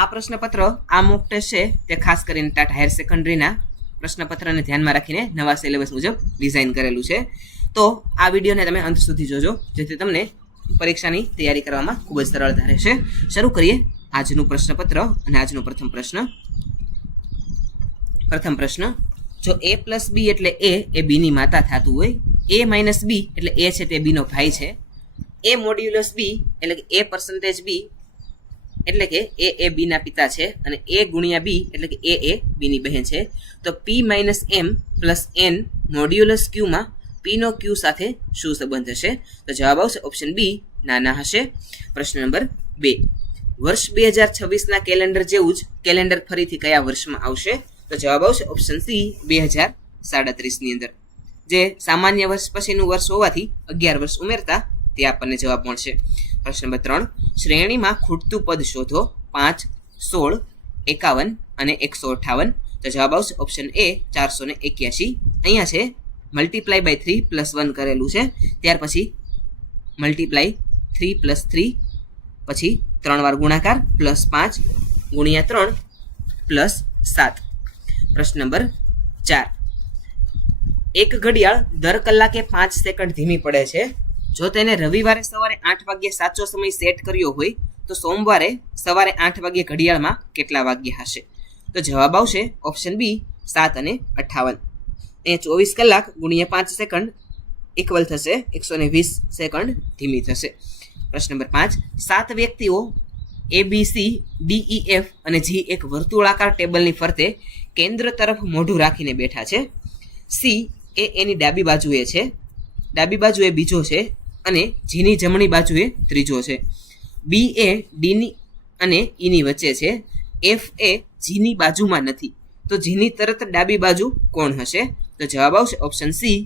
આ પ્રશ્નપત્ર આ મોક ટેસ્ટ છે તે ખાસ કરીને ટાટા હાયર સેકન્ડરીના પ્રશ્નપત્રને ધ્યાનમાં રાખીને નવા સિલેબસ મુજબ ડિઝાઇન કરેલું છે. તો આ વિડીયોને તમે અંત સુધી જોજો, જેથી તમને પરીક્ષાની તૈયારી કરવામાં ખૂબ જ સરળતા રહેશે. શરૂ કરીએ આજનું પ્રશ્નપત્ર અને આજનો પ્રથમ પ્રશ્ન. જો a પ્લસ બી એટલે એ બીની માતા થતું હોય, a માઇનસ બી એટલે એ છે તે બીનો ભાઈ છે, a મોડ્યુલસ બી એટલે કે a પર્સન્ટેજ બી એટલે કે એ બીના પિતા છે, અને a ગુણ્યા બી એટલે કે એ બીની બહેન છે, તો p minus M plus N modulus ક્યુમાં p નો q સાથે શું સંબંધ હશે? તો જવાબ આવશે ઓપ્શન બી, નાના હશે. પ્રશ્ન નંબર 2. વર્ષ 2026ના કેલેન્ડર જેવું જ કેલેન્ડર ફરીથી કયા વર્ષમાં આવશે? તો જવાબ આવશે ઓપ્શન સી, 2037ની અંદર. જે સામાન્ય વર્ષ પછીનું વર્ષ હોવાથી 11 વર્ષ ઉમેરતા તે આપણને જવાબ મળશે. પ્રશ્ન નંબર 3. શ્રેણીમાં ખૂટતું પદ શોધો. 5, 16, 51 અને 158. તો જવાબ આવશે ઓપ્શન એ, 481. અહીંયા છે મલ્ટીપ્લાય બાય 3 પ્લસ 1 કરેલું છે, ત્યાર પછી મલ્ટીપ્લાય 3 પ્લસ 3, પછી 3 વાર ગુણાકાર પ્લસ 5 ગુણ્યા 3 પ્લસ 7. પ્રશ્ન નંબર 4. એક ઘડિયાળ દર કલાકે 5 સેકન્ડ ધીમી પડે છે. જો તેને રવિવારે સવારે 8 વાગ્યે સાચો સમય સેટ કર્યો હોય તો સોમવારે સવારે 8 વાગ્યે ઘડિયાળમાં કેટલા વાગ્યા હશે? તો જવાબ આવશે ઓપ્શન બી, 7 અને 58. અહીંયા 24 કલાક ગુણ્યા 5 સેકન્ડ ઇક્વલ થશે 120 સેકન્ડ ધીમી થશે. પ્રશ્ન નંબર 5. 7 વ્યક્તિઓ ABC, DEF અને G એક વર્તુળાકાર ટેબલની ફરતે કેન્દ્ર તરફ મોઢું રાખીને બેઠા છે. C એ એની ડાબી બાજુએ બીજો છે અને જીની જમણી બાજુએ ત્રીજો છે. B એ ડીની અને ઈની વચ્ચે છે. F એ જીની બાજુમાં નથી, તો જીની તરત ડાબી બાજુ કોણ હશે? તો જવાબ આવશે ઓપ્શન સી,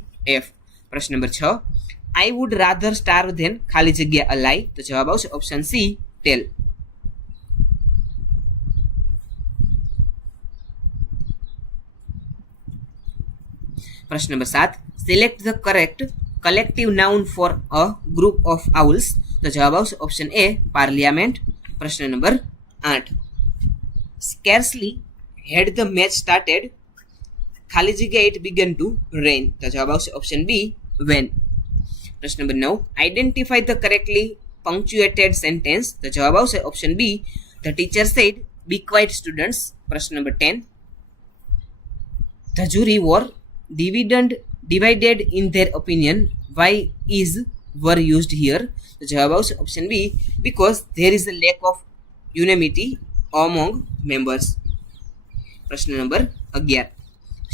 F. પ્રશ્ન નંબર 6. I would rather star than ખાલી જગ્યા અલાઈ. તો જવાબ આવશે ઓપ્શન સી, ટેલ. પ્રશ્ન નંબર 7. Select the correct collective noun for a group of owls. તો જવાબ આવશે ઓપ્શન એ, પાર્લિયામેન્ટ. પ્રશ્ન નંબર 8. Scarcely had the match started ખાલી જગ્યા ઇટ બિગન ટુ રેઇન. તો જવાબ આવશે ઓપ્શન બી, વેન. પ્રશ્ન નંબર 9. Identify the correctly punctuated sentence. તો જવાબ આવશે option B, the teacher said be quiet students. પ્રશ્ન નંબર 10. The jury were divided in their opinion. Why is were used here? તો જવાબ આવશે option B, because there is a lack of unanimity among members. પ્રશ્ન number 11.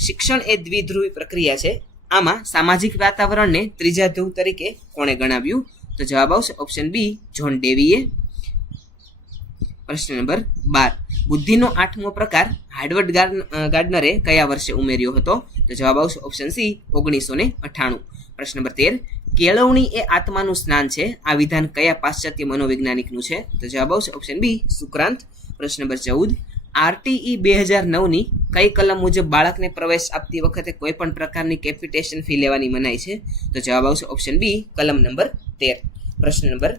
શિક્ષણ એ દ્વિધ્રુવી પ્રક્રિયા છે. આમાં સામાજિક વાતાવરણને ત્રીજા ધ્રુવ તરીકે કોણે ગણાવ્યું? તો જવાબ આવશે ઓપ્શન બી, જ્હોન ડેવીએ. પ્રશ્ન નંબર 12. બુદ્ધિનો 8મો પ્રકાર હાર્વર્ડ ગાર્ડનરે કયા વર્ષે ઉમેર્યો હતો? તો જવાબ આવશે ઓપ્શન સી, 1998. પ્રશ્ન નંબર 13. કેળવણી એ આત્માનું સ્નાન છે. આ વિધાન કયા પાશ્ચાત્ય મનોવૈજ્ઞાનિકનું છે? તો જવાબ આવશે ઓપ્શન બી, સુક્રાંત. પ્રશ્ન નંબર 14. RTE 2009ની કઈ કલમ મુજબ બાળકને પ્રવેશ આપતી વખતે કોઈ પણ પ્રકારની કેપિટેશન ફી લેવાની મનાઈ છે? તો જવાબ આવશે ઓપ્શન બી, કલમ નંબર 13. પ્રશ્ન નંબર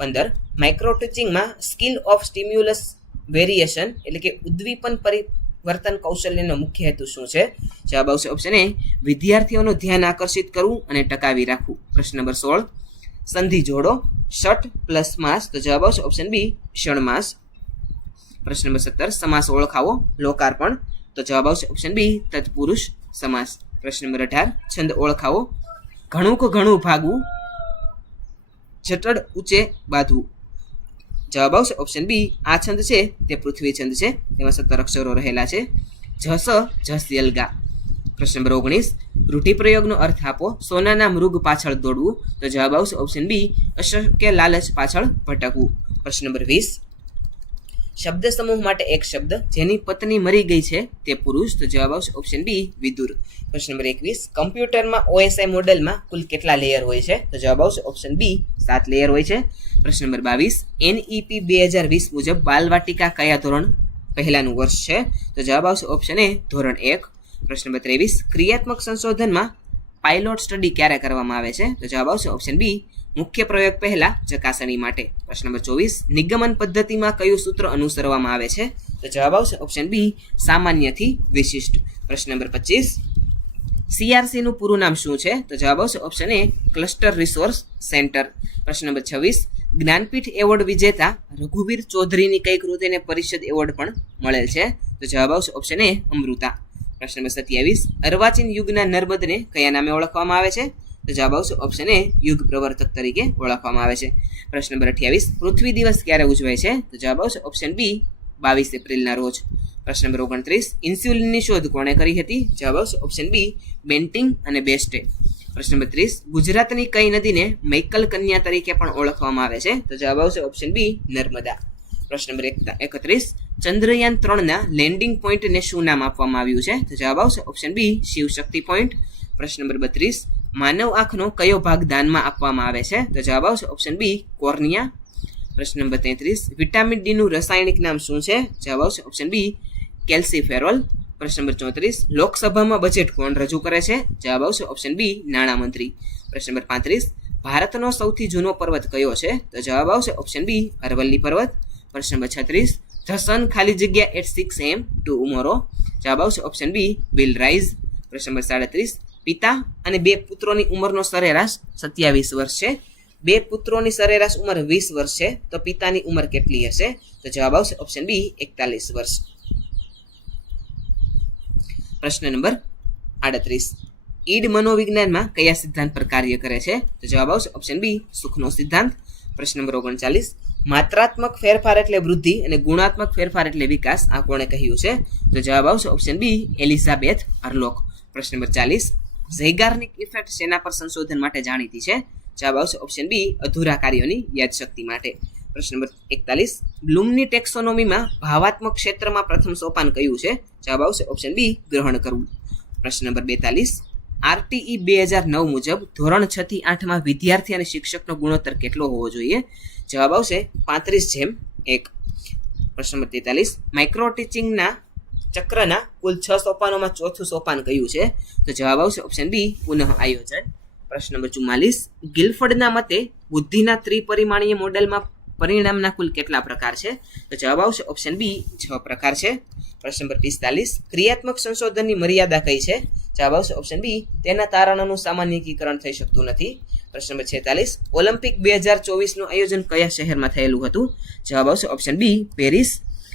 15. માઇક્રો ટીચિંગમાં સ્કિલ ઓફ સ્ટિમ્યુલસ વેરિએશન એટલે કે ઉદ્દીપન પરિવર્તન કૌશલ્યનો મુખ્ય હેતુ શું છે? જવાબ આવશે ઓપ્શન એ, વિદ્યાર્થીઓનું ધ્યાન આકર્ષિત કરવું અને ટકાવી રાખવું. પ્રશ્ન નંબર 16. સંધિ જોડો. ષટ પ્લસ માસ. તો જવાબ આવશે ઓપ્શન બી, ષણમાસ. પ્રશ્ન નંબર 17. સમાસ ઓળખાવો. લોકાર્પણ. તો જવાબ આવશે ઓપ્શન બી, તત્પુરુષ સમાસ. પ્રશ્ન નંબર 18. છંદ ઓળખાવો. ઘણું ભાગવું, જટડ ઊંચે બાંધવું. જવાબ આવશે ઓપ્શન બી, આ છંદ છે તે પૃથ્વી છંદ છે, તેમાં 17 અક્ષરો રહેલા છે. જસ યલગા. પ્રશ્ન નંબર 19. રૂઢિપ્રયોગનો અર્થ આપો. સોનાના મૃગ પાછળ દોડવું. તો જવાબ આવશે ઓપ્શન બી, અશક્ય લાલચ પાછળ ભટકવું. પ્રશ્ન નંબર 20. શબ્દ સમૂહ માટે એક શબ્દ. જેની પત્ની મરી ગઈ છે તે પુરુષ. તો જવાબ આવશે ઓપ્શન બી, વિદુર. પ્રશ્ન નંબર 21. કમ્પ્યુટરમાં OSI મોડેલમાં કુલ કેટલા લેયર હોય છે? તો જવાબ આવશે ઓપ્શન બી, 7 લેયર હોય છે. પ્રશ્ન નંબર 22. NEP 2020 મુજબ બાલવાટિકા કયા ધોરણ પહેલાનું વર્ષ છે? તો જવાબ આવશે ઓપ્શન એ, ધોરણ 1. પ્રશ્ન નંબર 23. ક્રિયાત્મક સંશોધનમાં પાયલોટ સ્ટડી ક્યારે કરવામાં આવે છે? તો જવાબ આવશે ઓપ્શન બી, મુખ્ય પ્રયોગ પહેલા ચકાસણી માટે. પ્રશ્ન નંબર 24 નિગમન પદ્ધતિમાં કયું સૂત્ર અનુસરવામાં આવે છે? તો જવાબ આવશે ઓપ્શન બી સામાન્યથી વિશિષ્ટ. પ્રશ્ન નંબર 25 સીઆરસી નું પૂરું નામ શું છે? તો જવાબ આવશે ઓપ્શન એ ક્લસ્ટર રિસોર્સ સેન્ટર. પ્રશ્ન નંબર 26 જ્ઞાનપીઠ એવોર્ડ વિજેતા રઘુવીર ચૌધરીની કઈ કૃતિને પરિષદ એવોર્ડ પણ મળેલ છે? તો જવાબ આવશે ઓપ્શન એ અમૃતા. પ્રશ્ન નંબર 27 અર્વાચીન યુગના નર્મદને કયા નામે ઓળખવામાં આવે છે? તો જવાબ આવશે ઓપ્શન એ યુગ પ્રવર્તક તરીકે ઓળખવામાં આવે છે. પ્રશ્ન નંબર 28 પૃથ્વી દિવસ ક્યારે ઉજવાય છે? તો જવાબ આવશે ઓપ્શન બી 22 એપ્રિલના રોજ. પ્રશ્ન નંબર 29 ઇન્સ્યુલિનની શોધ કોણે કરી હતી? જવાબ આવશે ઓપ્શન બી બેન્ટિંગ અને બેસ્ટે. પ્રશ્ન નંબર 30 ગુજરાતની કઈ નદીને મૈકલ કન્યા તરીકે પણ ઓળખવામાં આવે છે? તો જવાબ આવશે ઓપ્શન બી નર્મદા. પ્રશ્ન નંબર 31 ચંદ્રયાન 3ના લેન્ડિંગ પોઈન્ટને શું નામ આપવામાં આવ્યું છે? તો જવાબ આવશે ઓપ્શન બી શિવશક્તિ પોઈન્ટ. પ્રશ્ન નંબર 32 માનવ આંખનો કયો ભાગ દાનમાં આપવામાં આવે છે? તો જવાબ આવશે ઓપ્શન બી કોર્નિયા. પ્રશ્ન નંબર 33 વિટામિન ડી નું રાસાયણિક નામ શું છે? જવાબ આવશે ઓપ્શન બી કેલ્સીફેરોલ. પ્રશ્ન નંબર 34 લોકસભામાં બજેટ કોણ રજૂ કરે છે? જવાબ આવશે ઓપ્શન બી નાણામંત્રી. પ્રશ્ન નંબર 35 ભારતનો સૌથી જૂનો પર્વત કયો છે? તો જવાબ આવશે ઓપ્શન બી અરવલ્લી પર્વત. પ્રશ્ન નંબર 36 ધ સન ખાલી જગ્યા એટ 6 AM ટુમોરો. જવાબ આવશે ઓપ્શન બી વિલ રાઇઝ. પ્રશ્ન નંબર 37 પિતા અને બે પુત્રોની ઉંમરનો સરેરાશ 27 વર્ષ છે. બે પુત્રોની સરેરાશ ઉંમર 20 વર્ષ છે, તો પિતાની ઉંમર કેટલી હશે? તો જવાબ આવશે ઓપ્શન બી 41 વર્ષ. પ્રશ્ન નંબર 38 ઈડ મનોવિજ્ઞાનમાં કયા સિદ્ધાંત પર કાર્ય કરે છે? તો જવાબ આવશે ઓપ્શન બી સુખનો સિદ્ધાંત. પ્રશ્ન નંબર 39 માત્રાત્મક ફેરફાર એટલે વૃદ્ધિ અને ગુણાત્મક ફેરફાર એટલે વિકાસ આ કોણે કહ્યું છે? તો જવાબ આવશે ઓપ્શન બી એલિઝાબેથ અર્લોક. પ્રશ્ન નંબર 40 ઝૈગાર્નિક ઇફેક્ટ શેના પર સંશોધન માટે જાણીતી છે? જવાબ આવશે ઓપ્શન બી અધૂરા કાર્યોની યાદશક્તિ માટે. પ્રશ્ન નંબર 41 બ્લૂમની ટેક્સોનોમીમાં ભાવાત્મક ક્ષેત્રમાં પ્રથમ સોપાન કયું છે? જવાબ આવશે ઓપ્શન બી ગ્રહણ કરવું. પ્રશ્ન નંબર 42 આરટીઈ 2009 મુજબ ધોરણ 6 થી 8માં વિદ્યાર્થી અને શિક્ષકનો ગુણોત્તર કેટલો હોવો જોઈએ? જવાબ આવશે 35:1. પ્રશ્ન નંબર 43 માઇક્રો ટીચિંગના ચક્રના કુલ 6 સોપાનોમાં ચોથું સોપાન કયું છે? તો જવાબ આવશે ઓપ્શન બી પુનઃ આયોજન. પ્રશ્ન નંબર 44 ગિલફર્ડના મતે બુદ્ધિના ત્રિપરિમાણીય મોડેલમાં પરિણામના કુલ કેટલા પ્રકાર છે? તો જવાબ આવશે ઓપ્શન બી 6 પ્રકાર છે. પ્રશ્ન નંબર 45 ક્રિયાત્મક સંશોધનની મર્યાદા કઈ છે? જવાબ આવશે ઓપ્શન બી તેના તારણોનું સામાન્યીકરણ થઈ શકતું નથી. પ્રશ્ન નંબર 46 ઓલિમ્પિક 2024 નું આયોજન કયા શહેરમાં થયેલું હતું? જવાબ આવશે ઓપ્શન બી પેરિસ.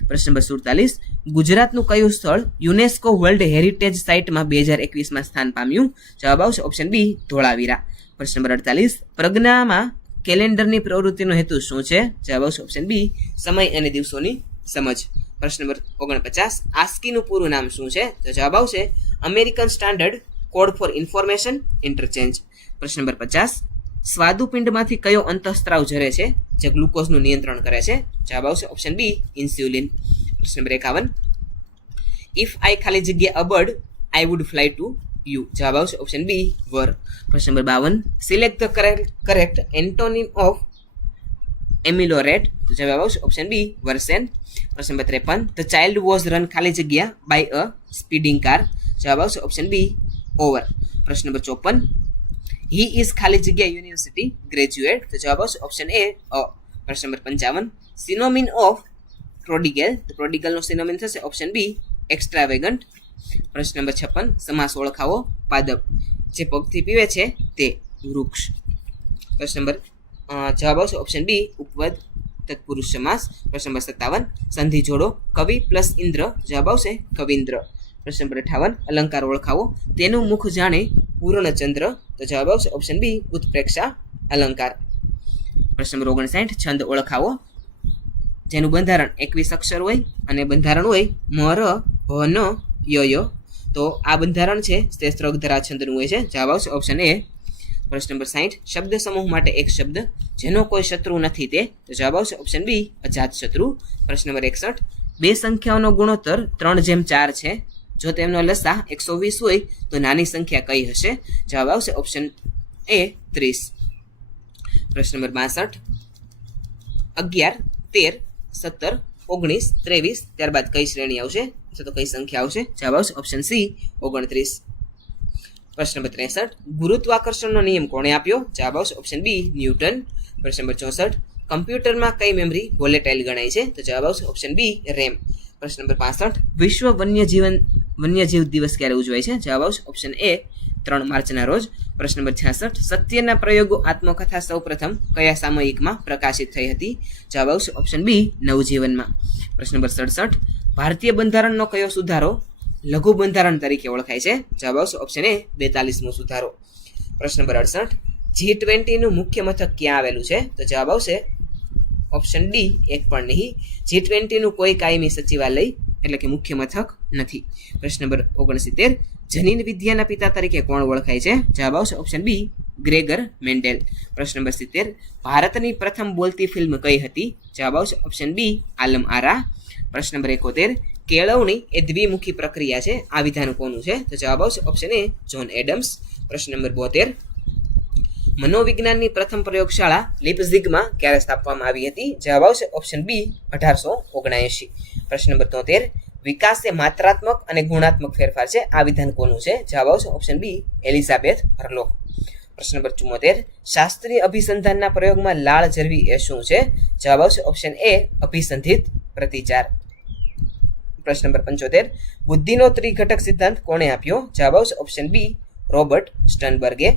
પ્રશ્ન નંબર 47 ગુજરાતનું કયું સ્થળ યુનેસ્કો વર્લ્ડ હેરિટેજ સાઇટમાં 2021માં સ્થાન પામ્યું? જવાબ આવશે ઓપ્શન બી ધોળાવીરા. પ્રશ્ન નંબર 48 પ્રજ્ઞામાં કેલેન્ડરની પ્રવૃત્તિનો હેતુ શું છે? જવાબ આવશે ઓપ્શન બી સમય અને દિવસોની સમજ. પ્રશ્ન નંબર 49 આસ્કીનું પૂરું નામ શું છે? તો જવાબ આવશે American standard code four information interchange. પ્રશ્ન નંબર 50 સ્વાદુપિંડમાંથી કયો અંતઃસ્ત્રાવ ઝરે છે જે ગ્લુકોઝનું નિયંત્રણ કરે છે? જવાબ આવશે ઓપ્શન બી ઇન્સ્યુલિન. પ્રશ્ન નંબર 51 ઇફ આઈ ખાલી જગ્યા a bird I would fly to you. જવાબ આવશે ઓપ્શન બી વર. પ્રશ્ન નંબર 52 select the correct antonym of ameliorate. તો જવાબ આવશે ઓપ્શન બી વર્સેન. પ્રશ્ન નંબર 53 ધ ચાઇલ્ડ વોઝ રન ખાલી જગ્યા બાય અ સ્પીડિંગ કાર. જવાબ આવશે ઓપ્શન બી ઓવર. પ્રશ્ન નંબર 54 હી ઇઝ ખાલી જગ્યા યુનિવર્સિટી ગ્રેજ્યુએટ. તો જવાબ આવશે ઓપ્શન એ અ. પ્રશ્ન નંબર 55 સિનોમિન ઓફ પ્રોડિગલ. તો પ્રોડિગલનો સિનોમિન થશે ઓપ્શન બી એક્સ્ટ્રાવેગન્ટ. પ્રશ્ન નંબર 56 સમાસ ઓળખાવો. પાદપ જે પગથી પીવે છે તે વૃક્ષ. પ્રશ્ન નંબર જવાબ આવશે ઓપ્શન બી ઉપપદ તત્પુરુષ સમાસ. પ્રશ્ન નંબર 57 સંધિ જોડો કવિ પ્લસ ઇન્દ્ર. જવાબ આવશે કવિન્દ્ર. પ્રશ્ન નંબર 58 અલંકાર ઓળખાવો. તેનું મુખ જાણે પૂર્ણચંદ્ર. તો જવાબ આવશે ઓપ્શન બી ઉત્પ્રેક્ષા અલંકાર. પ્રશ્ન નંબર 59 છંદ ઓળખાવો જેનું બંધારણ 21 અક્ષર હોય અને બંધારણ હોય મર ભ ન ય. તો આ બંધારણ છે તે સ્ત્રોગધરા છંદનું હોય છે. જવાબ આવશે ઓપ્શન એ. પ્રશ્ન નંબર 60 શબ્દ સમૂહ માટે એક શબ્દ જેનો કોઈ શત્રુ નથી તે. તો જવાબ આવશે ઓપ્શન બી અજાત શત્રુ. પ્રશ્ન નંબર 61 બે સંખ્યાઓનો ગુણોત્તર 3:4 છે. જો તેમનો લસા 120 હોય તો નાની સંખ્યા કઈ હશે? જવાબ આવશે ઓપ્શન એ 30. પ્રશ્ન નંબર 62 11 13 17 19 23 ત્યારબાદ કઈ શ્રેણી આવશે અથવા તો કઈ સંખ્યા આવશે? જવાબ આવશે ઓપ્શન સી 29. પ્રશ્ન નંબર 63 ગુરુત્વાકર્ષણનો નિયમ કોણે આપ્યો? જવાબ આવશે ઓપ્શન બી ન્યૂટન. પ્રશ્ન નંબર 64 કમ્પ્યુટરમાં કઈ મેમરી વોલેટાઇલ ગણાય છે? તો જવાબ આવશે ઓપ્શન બી રેમ. પ્રશ્ન નંબર 65 વિશ્વ વન્યજીવ દિવસ ક્યારે ઉજવાય છે? જવાબ આવશે ઓપ્શન એ 3 માર્ચના રોજ. પ્રશ્ન નંબર 66 સત્યના પ્રયોગો આત્મકથા સૌપ્રથમ કયા સામયિકમાં પ્રકાશિત થઈ હતી? જવાબ આવશે ઓપ્શન બી નવજીવનમાં. પ્રશ્ન નંબર 67 ભારતીય બંધારણનો કયો સુધારો લઘુ બંધારણ તરીકે ઓળખાય છે? જવાબ આવશે ઓપ્શન એ 42મો સુધારો. પ્રશ્ન નંબર 68 G20 નું મુખ્ય મથક ક્યાં આવેલું છે? તો જવાબ આવશે ઓપ્શન ડી એક પણ નહીં. G20 નું કોઈ કાયમી સચિવાલય એટલે કે મુખ્ય મથક નથી. પ્રશ્ન નંબર 69 જનીન વિદ્યાના પિતા તરીકે કોણ ઓળખાય છે? જવાબ આવશે ઓપ્શન બી ગ્રેગર મેન્ડેલ. પ્રશ્ન નંબર 70 ભારતની પ્રથમ બોલતી ફિલ્મ કઈ હતી? જવાબ આવશે ઓપ્શન બી આલમ આરા. પ્રશ્ન નંબર 71 કેળવણી એ દ્વિમુખી પ્રક્રિયા છે. આ વિધાન કોનું છે? તો જવાબ આવશે ઓપ્શન એ જ્હોન એડમ્સ. પ્રશ્ન નંબર 72 મનોવિજ્ઞાનની પ્રથમ પ્રયોગશાળા લિપ્ઝિગમાં ક્યારે સ્થાપવામાં આવી હતી? જવાબ આવશે ઓપ્શન બી 1879. પ્રશ્ન નંબર 73 વિકાસ એ માત્રાત્મક અને ગુણાત્મક ફેરફાર છે. આ વિધાન કોનું છે? જવાબ આવશે ઓપ્શન બી એલિઝાબેથ હર્લોક. પ્રશ્ન નંબર 74 શાસ્ત્રીય અભિસંધાનના પ્રયોગમાં લાળ ઝરવી એ શું છે? જવાબ આવશે ઓપ્શન એ અભિસંધિત પ્રતિચાર. પ્રશ્ન નંબર 75 બુદ્ધિનો ત્રિઘટક સિદ્ધાંત કોણે આપ્યો? જવાબ આવશે ઓપ્શન બી રોબર્ટ સ્ટર્નબર્ગે.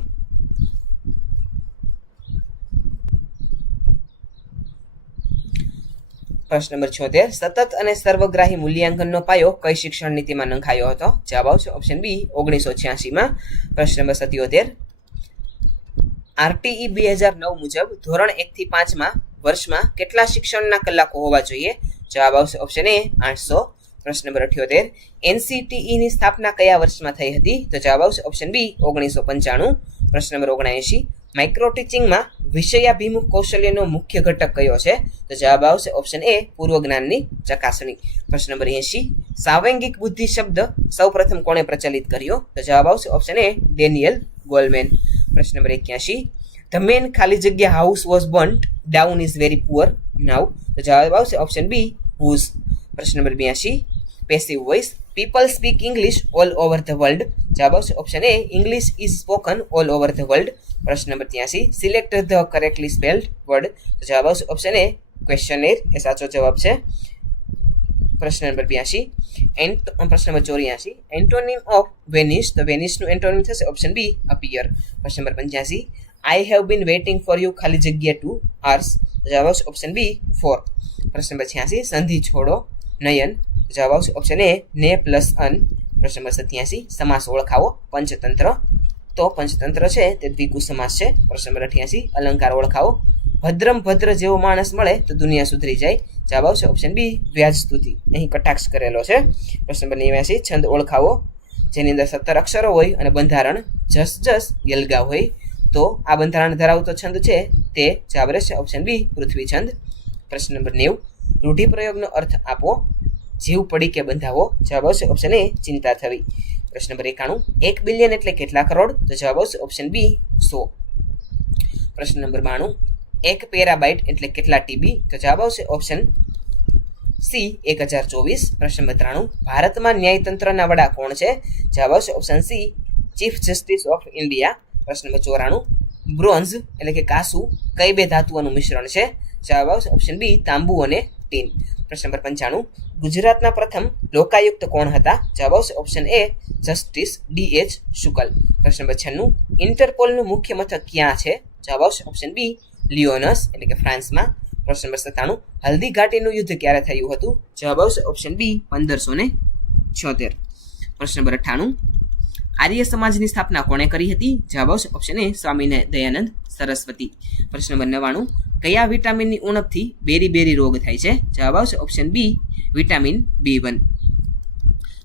પ્રશ્ન નંબર 76 સતત અને સર્વગ્રાહી મૂલ્યાંકનનો પાયો કઈ શિક્ષણ નીતિમાં નંખાયો હતો? જવાબ આવશે ઓપ્શન બી 1986માં. પ્રશ્ન નંબર 77 RTE 2009 મુજબ ધોરણ 1 થી 5માં વર્ષમાં કેટલા શિક્ષણના કલાકો હોવા જોઈએ? જવાબ આવશે ઓપ્શન એ 800. પ્રશ્ન નંબર 78 NCTE ની સ્થાપના કયા વર્ષમાં થઈ હતી? તો જવાબ આવશે ઓપ્શન બી 1995. પ્રશ્ન નંબર 79 માઇક્રો ટીચિંગમાં વિષયાભિમુખ કૌશલ્યનો મુખ્ય ઘટક કયો છે? તો જવાબ આવશે ઓપ્શન એ પૂર્વ જ્ઞાનની ચકાસણી. પ્રશ્ન નંબર 80 સાંવેગિક બુદ્ધિ શબ્દ સૌપ્રથમ કોણે પ્રચલિત કર્યો? તો જવાબ આવશે ઓપ્શન એ ડેનિયલ ગોલમેન. પ્રશ્ન નંબર 81 ધ મેન ખાલી જગ્યા house was burnt down is very poor now. તો જવાબ આવશે ઓપ્શન બી હુઝ. પ્રશ્ન નંબર 82 passive voice people speak English all over the world. જવાબ આવશે option A English is spoken all over the world. પ્રશ્ન નંબર 83 select the correctly spelled word. તો જવાબ આવશે ઓપ્શન એ ક્વેશ્ચનેર એ સાચો જવાબ છે. પ્રશ્ન નંબર 82 પ્રશ્ન નંબર 84 એન્ટોનિમ ઓફ વેનિશ. તો વેનિશનું એન્ટોનિમ થશે ઓપ્શન બી અપિયર. પ્રશ્ન નંબર 85 I have been waiting for you ખાલી જગ્યા 2 hours. તો જવાબ આવશે ઓપ્શન બી 4. પ્રશ્ન નંબર 86 સંધિ છોડો નયન. જવાબ આવશે ઓપ્શન એ ને પ્લસ અન. પ્રશ્ન નંબર 87 સમાસ ઓળખાવો પંચતંત્ર. તો પંચતંત્ર છે તે દ્વિગુ સમાસ છે. પ્રશ્ન નંબર 88 અલંકાર ઓળખાવો. ભદ્રમ ભદ્ર જેવો માણસ મળે તો દુનિયા સુધરી જાય. જવાબ આવશે ઓપ્શન બી વ્યાજ સ્તુતિ. અહીં કટાક્ષ કરેલો છે. પ્રશ્ન નંબર 89 છંદ ઓળખાવો જેની અંદર 17 અક્ષરો હોય અને બંધારણ જસ જસ યલગા હોય. તો આ બંધારણ ધરાવતો છંદ છે તે જવાબ રહેશે ઓપ્શન બી પૃથ્વી છંદ. પ્રશ્ન નંબર 90 રૂઢિપ્રયોગનો અર્થ આપો. જીવ પડી કે બંધાવો. જવાબ આવશે ઓપ્શન એ ચિંતા થવી. પ્રશ્ન નંબર 91 1 બિલિયન એટલે કેટલા કરોડ? તો જવાબ આવશે ઓપ્શન બી 100. પ્રશ્ન નંબર 92 1 પેરાબાઇટ એટલે કેટલા ટીબી? તો જવાબ આવશે ઓપ્શન સી 1024. પ્રશ્ન નંબર 93 ભારતમાં ન્યાયતંત્રના વડા કોણ છે? જવાબ આવશે option C chief justice of India. પ્રશ્ન નંબર 94 બ્રોન્ઝ એટલે કે કાસુ કઈ બે ધાતુઓનું મિશ્રણ છે? જવાબ આવશે ઓપ્શન બી તાંબુ અને ટીન. પ્રશ્ન નંબર 95 ગુજરાતના પ્રથમ લોકાયુક્ત કોણ હતા? જવાબ આવશે ઓપ્શન એ જસ્ટિસ DH શુકલ. પ્રશ્ન નંબર 96 ઇન્ટરપોલનું મુખ્ય મથક ક્યાં છે? જવાબ આવશે ઓપ્શન બી લિયોનસ એટલે કે ફ્રાન્સમાં. પ્રશ્ન નંબર 97 હલ્દી ઘાટીનું યુદ્ધ ક્યારે થયું હતું? જવાબ આવશે ઓપ્શન બી 1576. પ્રશ્ન નંબર 98 આર્ય સમાજની સ્થાપના કોણે કરી હતી? જવાબ આવશે ઓપ્શન એ સ્વામી દયાનંદ સરસ્વતી. પ્રશ્ન નંબર 99 કયા વિટામિનની ઉણપથી બેરી રોગ થાય છે? જવાબ આવશે ઓપ્શન બી વિટામિન B1.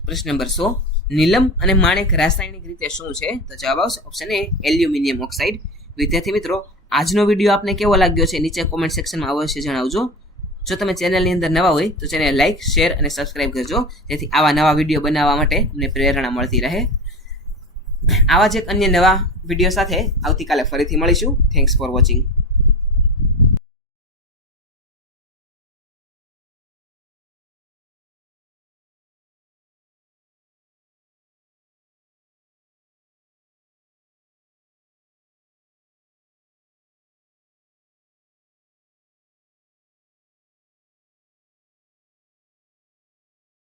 પ્રશ્ન નંબર 100 નીલમ અને માણેક રાસાયણિક રીતે શું છે? તો જવાબ આવશે ઓપ્શન એ એલ્યુમિનિયમ ઓક્સાઇડ. વિદ્યાર્થી મિત્રો આજનો વિડીયો આપને કેવો લાગ્યો છે નીચે કોમેન્ટ સેક્શનમાં અવશ્ય જણાવજો. જો તમે ચેનલની અંદર નવા હોય તો ચેનલ લાઇક શેર અને સબસ્ક્રાઇબ કરજો જેથી આવા નવા વિડીયો બનાવવા માટે અમને પ્રેરણા મળતી રહે. આવા જ એક અન્ય નવા વિડીયો સાથે આવતીકાલે ફરીથી મળીશું. Thanks for watching.